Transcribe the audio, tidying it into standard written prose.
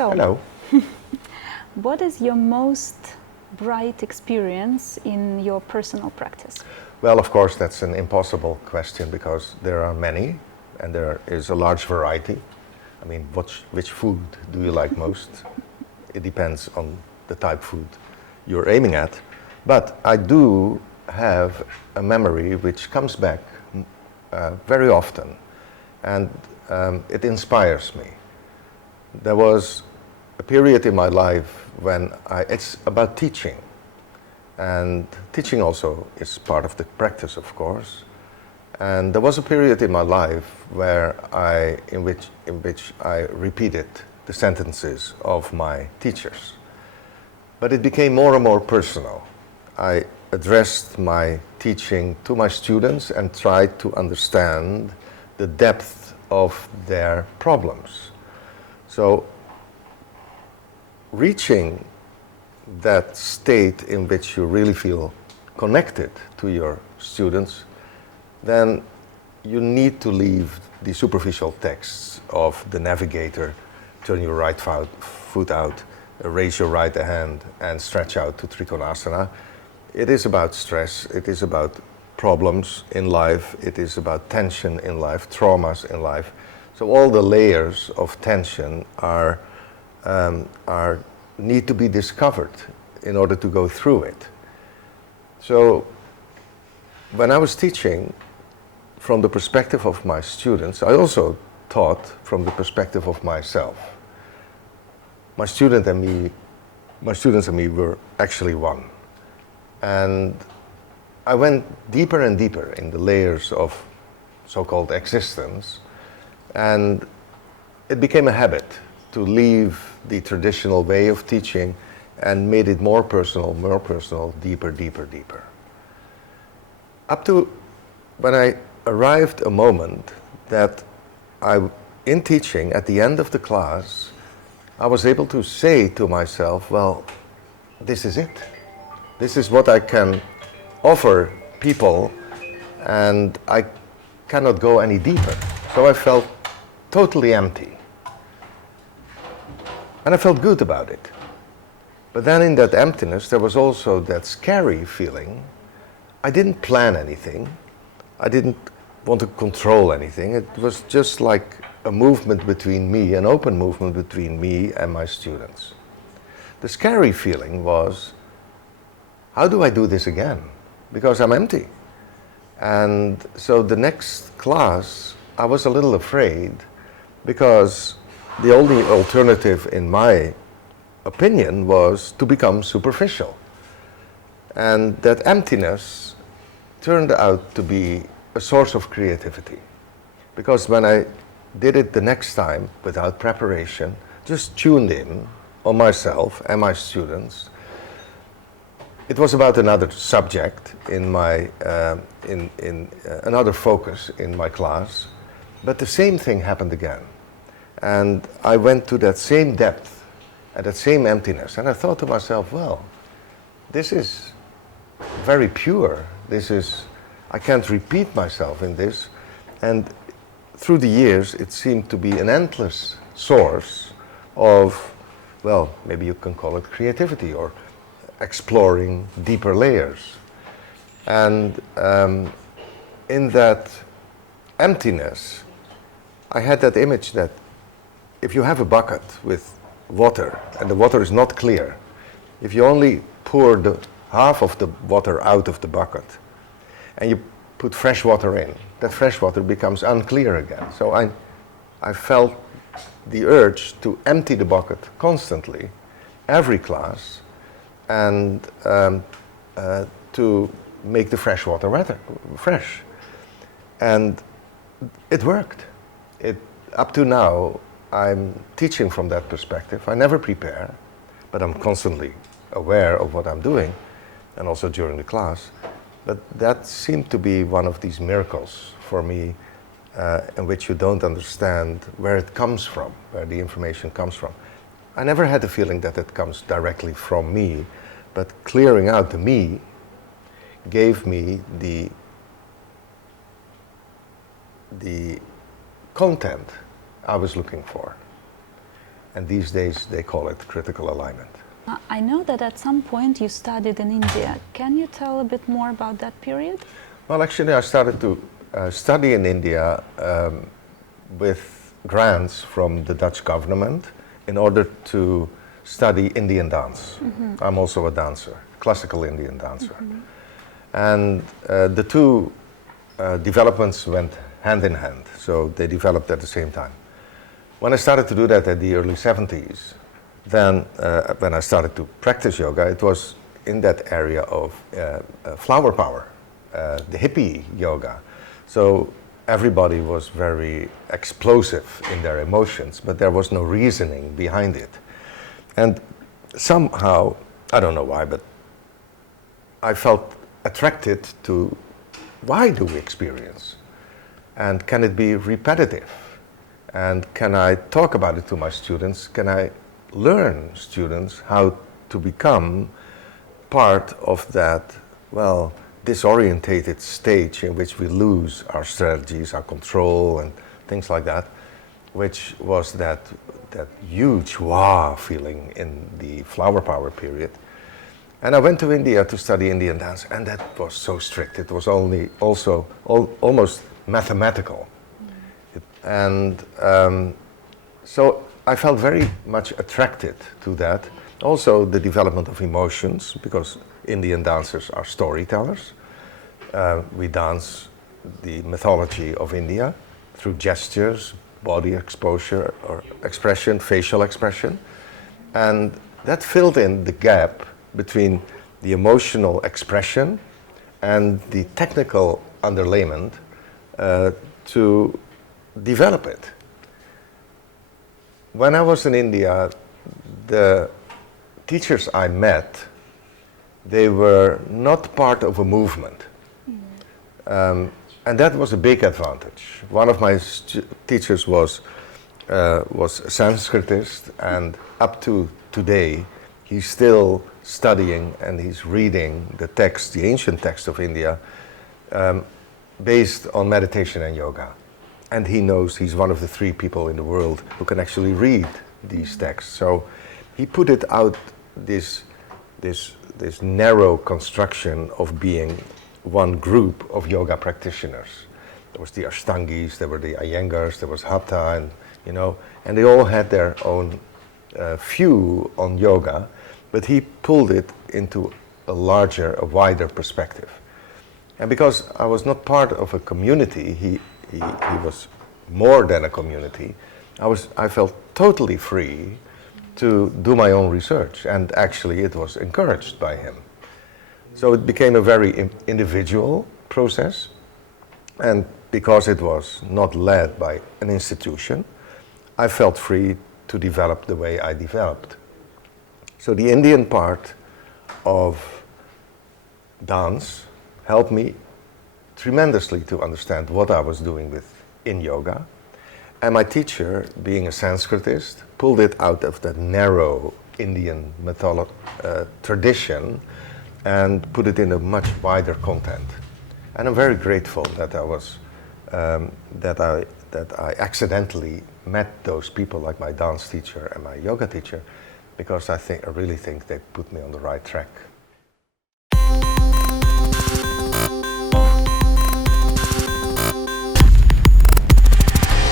So, Hello. what is your most bright experience in your personal practice? Well, of course, that's an impossible question because there are many and there is a large variety. I mean, which food do you like most? It depends on the type of food you're aiming at. But I do have a memory which comes back very often, and it inspires me. There was a period in my life when it's about teaching, and teaching also is part of the practice, of course. And there was a period in my life where in which I repeated the sentences of my teachers. But it became more and more personal. I addressed my teaching to my students and tried to understand the depth of their problems. So, reaching that state in which you really feel connected to your students, then you need to leave the superficial texts of the navigator, turn your right foot out, raise your right hand and stretch out to Trikonasana. It is about stress, it is about problems in life, it is about tension in life, traumas in life. So all the layers of tension need to be discovered in order to go through it. So when I was teaching from the perspective of my students, I also taught from the perspective of myself. My students and me were actually one. And I went deeper and deeper in the layers of so-called existence, and it became a habit to leave the traditional way of teaching and made it more personal, deeper, deeper, deeper. Up to when I arrived a moment that in teaching, at the end of the class, I was able to say to myself, well, this is it. This is what I can offer people, and I cannot go any deeper. So I felt totally empty. And I felt good about it. But then in that emptiness, there was also that scary feeling. I didn't plan anything. I didn't want to control anything. It was just like a movement between me, an open movement between me and my students. The scary feeling was, how do I do this again? Because I'm empty. And so the next class, I was a little afraid because the only alternative, in my opinion, was to become superficial. And that emptiness turned out to be a source of creativity. Because when I did it the next time without preparation, just tuned in on myself and my students, it was about another subject in my another focus in my class, but the same thing happened again. And I went to that same depth and that same emptiness, and I thought to myself, well, this is very pure. I can't repeat myself in this. And through the years, it seemed to be an endless source of, well, maybe you can call it creativity or exploring deeper layers. And in that emptiness, I had that image that if you have a bucket with water and the water is not clear, if you only pour the half of the water out of the bucket and you put fresh water in, that fresh water becomes unclear again. So I felt the urge to empty the bucket constantly, every class, and to make the fresh water fresh. And it worked. Up to now, I'm teaching from that perspective. I never prepare, but I'm constantly aware of what I'm doing, and also during the class. But that seemed to be one of these miracles for me, in which you don't understand where it comes from, where the information comes from. I never had the feeling that it comes directly from me, but clearing out the me gave me the content I was looking for. and these days they call it critical alignment. I know that at some point you studied in India. Can you tell a bit more about that period? Well, actually, I started to study in India with grants from the Dutch government in order to study Indian dance. I'm also a dancer, classical Indian dancer. And the two developments went hand in hand, so they developed at the same time. When I started to do that at the early 70s, then when I started to practice yoga, it was in that area of flower power, the hippie yoga. So everybody was very explosive in their emotions, but there was no reasoning behind it. And somehow, I don't know why, but I felt attracted to why do we experience? And can it be repetitive? And can I talk about it to my students? Can I learn students how to become part of that, well, disorientated stage in which we lose our strategies, our control, and things like that, which was that huge wow feeling in the flower power period. And I went to India to study Indian dance, and that was so strict. It was almost mathematical. And so I felt very much attracted to that. Also the development of emotions, because Indian dancers are storytellers. We dance the mythology of India through gestures, body exposure or expression, facial expression. And that filled in the gap between the emotional expression and the technical underlayment to develop it. When I was in India, the teachers I met, they were not part of a movement. And that was a big advantage. One of my teachers was a Sanskritist, and up to today, he's still studying and he's reading the text, the ancient text of India, based on meditation and yoga. And he knows he's one of the 3 people in the world who can actually read these texts. So he put it out this narrow construction of being one group of yoga practitioners. There was the Ashtangis, there were the Iyengars, there was Hatha, and they all had their own view on yoga, but he pulled it into a wider perspective. And because I was not part of a community, he was more than a community. I felt totally free to do my own research, and actually it was encouraged by him. So it became a very individual process, and because it was not led by an institution, I felt free to develop the way I developed. So the Indian part of dance helped me tremendously to understand what I was doing in yoga. And my teacher, being a Sanskritist, pulled it out of that narrow Indian tradition and put it in a much wider content. And I'm very grateful that I accidentally met those people like my dance teacher and my yoga teacher, because I really think they put me on the right track.